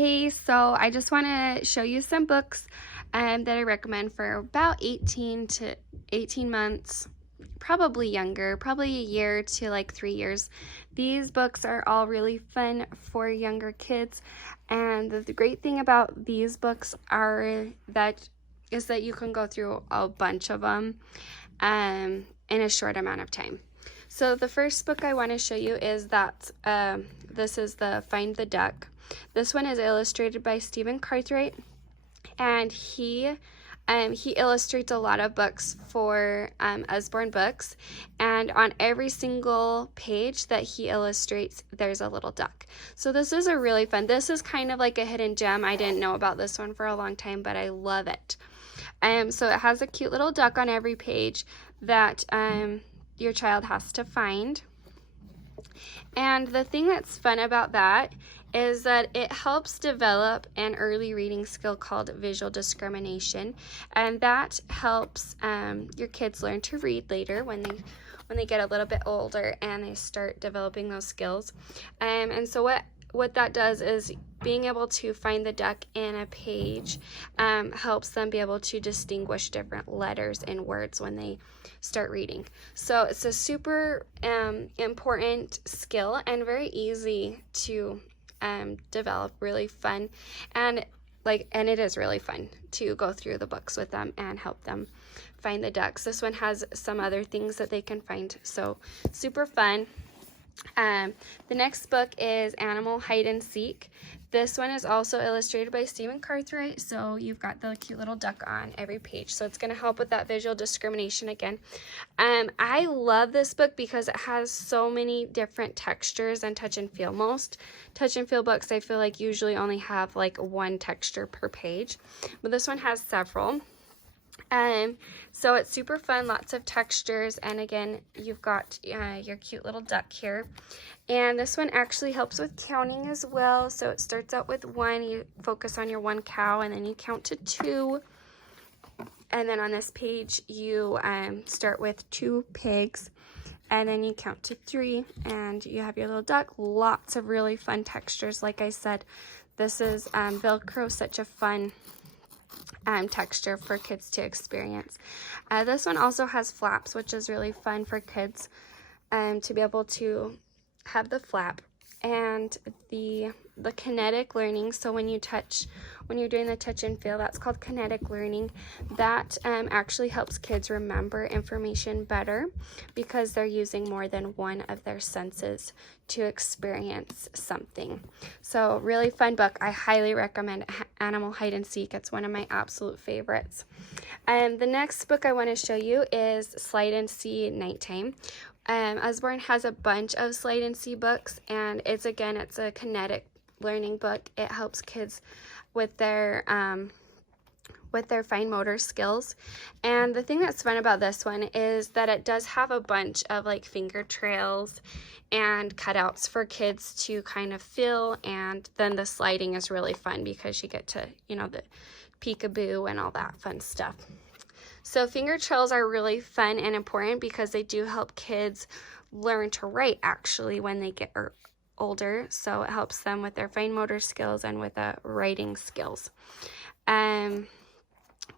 Hey, so I just want to show you some books that I recommend for about 18 months, probably younger, probably a year to like 3 years. These books are all really fun for younger kids, and the great thing about these books is that you can go through a bunch of them in a short amount of time. So the first book I want to show you is this is the Find the Duck. This one is illustrated by Stephen Cartwright, and he illustrates a lot of books for Usborne Books, and on every single page that he illustrates, there's a little duck. So this is this is kind of like a hidden gem. I didn't know about this one for a long time, but I love it. So it has a cute little duck on every page that your child has to find. And the thing that's fun about that is that it helps develop an early reading skill called visual discrimination, and that helps your kids learn to read later when they get a little bit older and they start developing those skills. And so what that does is being able to find the duck in a page helps them be able to distinguish different letters and words when they start reading. So it's a super important skill and very easy to develop. Really fun, and it is really fun to go through the books with them and help them find the ducks. This one has some other things that they can find, so super fun. The next book is Animal Hide and Seek. This one is also illustrated by Stephen Cartwright, so you've got the cute little duck on every page, so it's going to help with that visual discrimination again. I love this book because it has so many different textures and touch and feel. Most touch and feel books I feel like usually only have like one texture per page, but this one has several. So it's super fun, lots of textures, and again, you've got your cute little duck here. And this one actually helps with counting as well. So it starts out with 1, you focus on your 1 cow, and then you count to 2. And then on this page, you start with 2 pigs, and then you count to 3, and you have your little duck. Lots of really fun textures. Like I said, this is Velcro, such a fun texture for kids to experience. This one also has flaps, which is really fun for kids to be able to have the flap, and the kinetic learning. So when you're doing the touch and feel, that's called kinetic learning. That actually helps kids remember information better because they're using more than one of their senses to experience something. So really fun book. I highly recommend Animal Hide and Seek. It's one of my absolute favorites. The next book I want to show you is Slide and See Nighttime. Usborne has a bunch of Slide and See books, and it's a kinetic learning book. It helps kids with their fine motor skills. And the thing that's fun about this one is that it does have a bunch of like finger trails and cutouts for kids to kind of fill, and then the sliding is really fun because you get to, the peekaboo and all that fun stuff. So finger trails are really fun and important because they do help kids learn to write actually when they get older. So it helps them with their fine motor skills and with writing skills.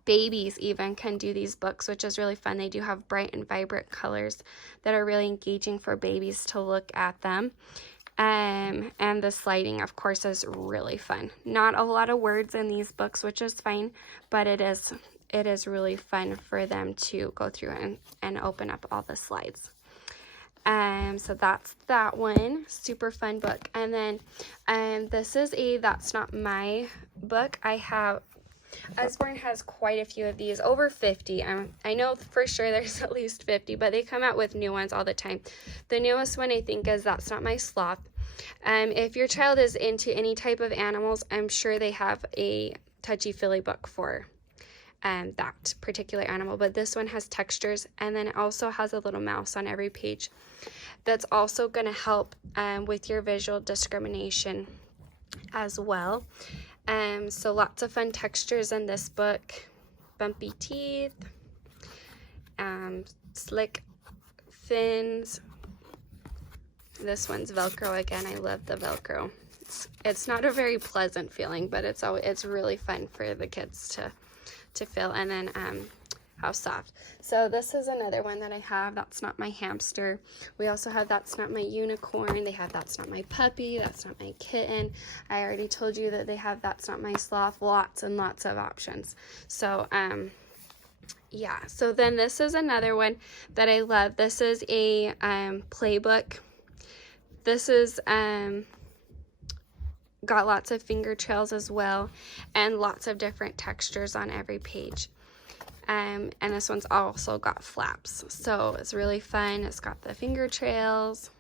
Babies even can do these books, which is really fun. They do have bright and vibrant colors that are really engaging for babies to look at them. And the sliding, of course, is really fun. Not a lot of words in these books, which is fine, but it is really fun for them to go through and open up all the slides. So that's that one. Super fun book. And then this is That's Not My book. Usborne has quite a few of these, over 50. I know for sure there's at least 50, but they come out with new ones all the time. The newest one I think is That's Not My Sloth. If your child is into any type of animals, I'm sure they have a touchy-feely book for that particular animal, but this one has textures, and then it also has a little mouse on every page. That's also going to help with your visual discrimination as well. So lots of fun textures in this book. Bumpy teeth, slick fins. This one's Velcro again. I love the Velcro. it's not a very pleasant feeling, but it's really fun for the kids to feel. And then how soft. So this is another one that I have. That's Not My Hamster. We also have That's Not My Unicorn. They have That's Not My Puppy. That's Not My Kitten. I already told you that they have That's Not My Sloth. Lots and lots of options. So yeah, so then this is another one that I love. This is a playbook. This is got lots of finger trails as well, and lots of different textures on every page. And this one's also got flaps, so it's really fun. It's got the finger trails.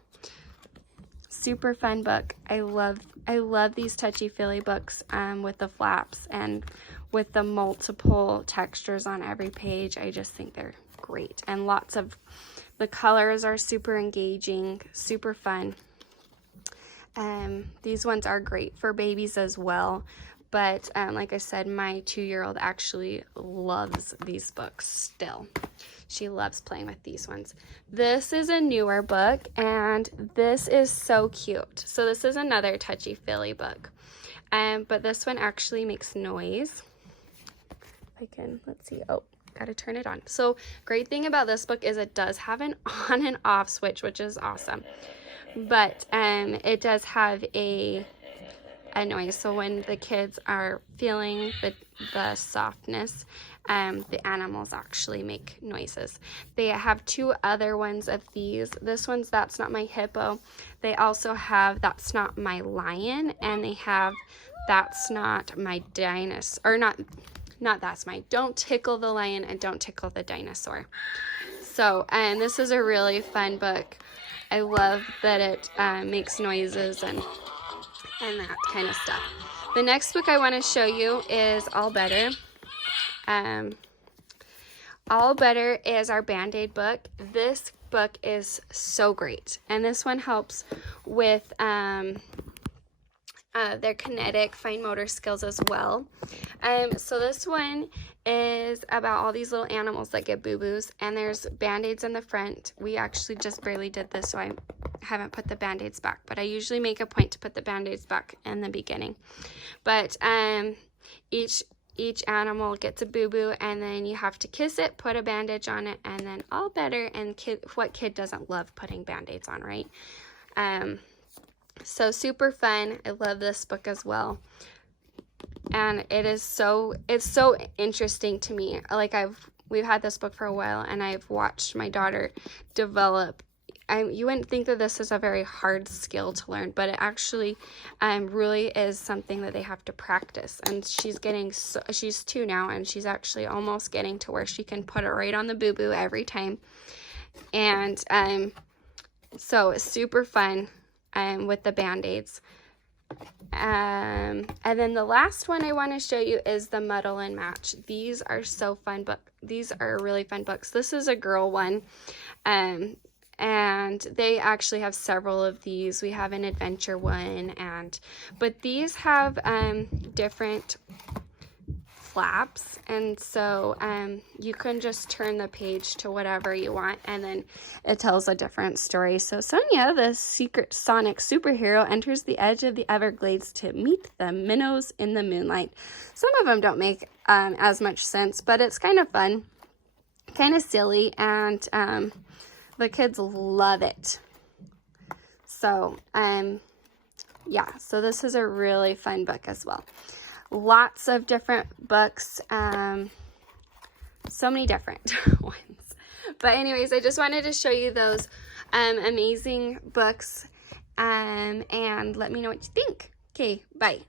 Super fun book. I love these touchy-feely books with the flaps and with the multiple textures on every page. I just think they're great, and lots of the colors are super engaging, super fun. These ones are great for babies as well. But like I said, my 2-year-old actually loves these books still. She loves playing with these ones. This is a newer book, and this is so cute. So this is another touchy-feely book. But this one actually makes noise. Let's see. Oh, gotta turn it on. So great thing about this book is it does have an on and off switch, which is awesome. But it does have a noise, so when the kids are feeling the softness, the animals actually make noises. They have 2 other ones of these. This one's That's Not My Hippo. They also have That's Not My Lion, and they have That's Not My Dinosaur, or not That's My, Don't Tickle the Lion and Don't Tickle the Dinosaur. So this is a really fun book. I love that it makes noises and that kind of stuff. The next book I want to show you is All Better. All Better is our Band-Aid book. This book is so great, and this one helps with their kinetic, fine motor skills as well. So this one is about all these little animals that get boo-boos, and there's Band-Aids in the front. We actually just barely did this, so I haven't put the Band-Aids back, but I usually make a point to put the Band-Aids back in the beginning. But each animal gets a boo-boo, and then you have to kiss it, put a bandage on it, and then All Better. And what kid doesn't love putting Band-Aids on, right? So super fun. I love this book as well. And it's so interesting to me. Like we've had this book for a while, and I've watched my daughter develop. You wouldn't think that this is a very hard skill to learn, but it actually really is something that they have to practice. And she's 2 now, and she's actually almost getting to where she can put it right on the boo-boo every time. And so it's super fun with the Band-Aids. And then the last one I want to show you is the Muddle and Match. These are so fun, but these are really fun books. This is a girl one, and they actually have several of these. We have an adventure one, but these have different flaps, and so you can just turn the page to whatever you want, and then it tells a different story. So Sonia, the secret sonic superhero, enters the edge of the Everglades to meet the minnows in the moonlight. Some of them don't make as much sense, but it's kind of fun, kind of silly, and the kids love it. So yeah, so this is a really fun book as well. Lots of different books, so many different ones. But anyways, I just wanted to show you those amazing books, and let me know what you think. Okay, bye.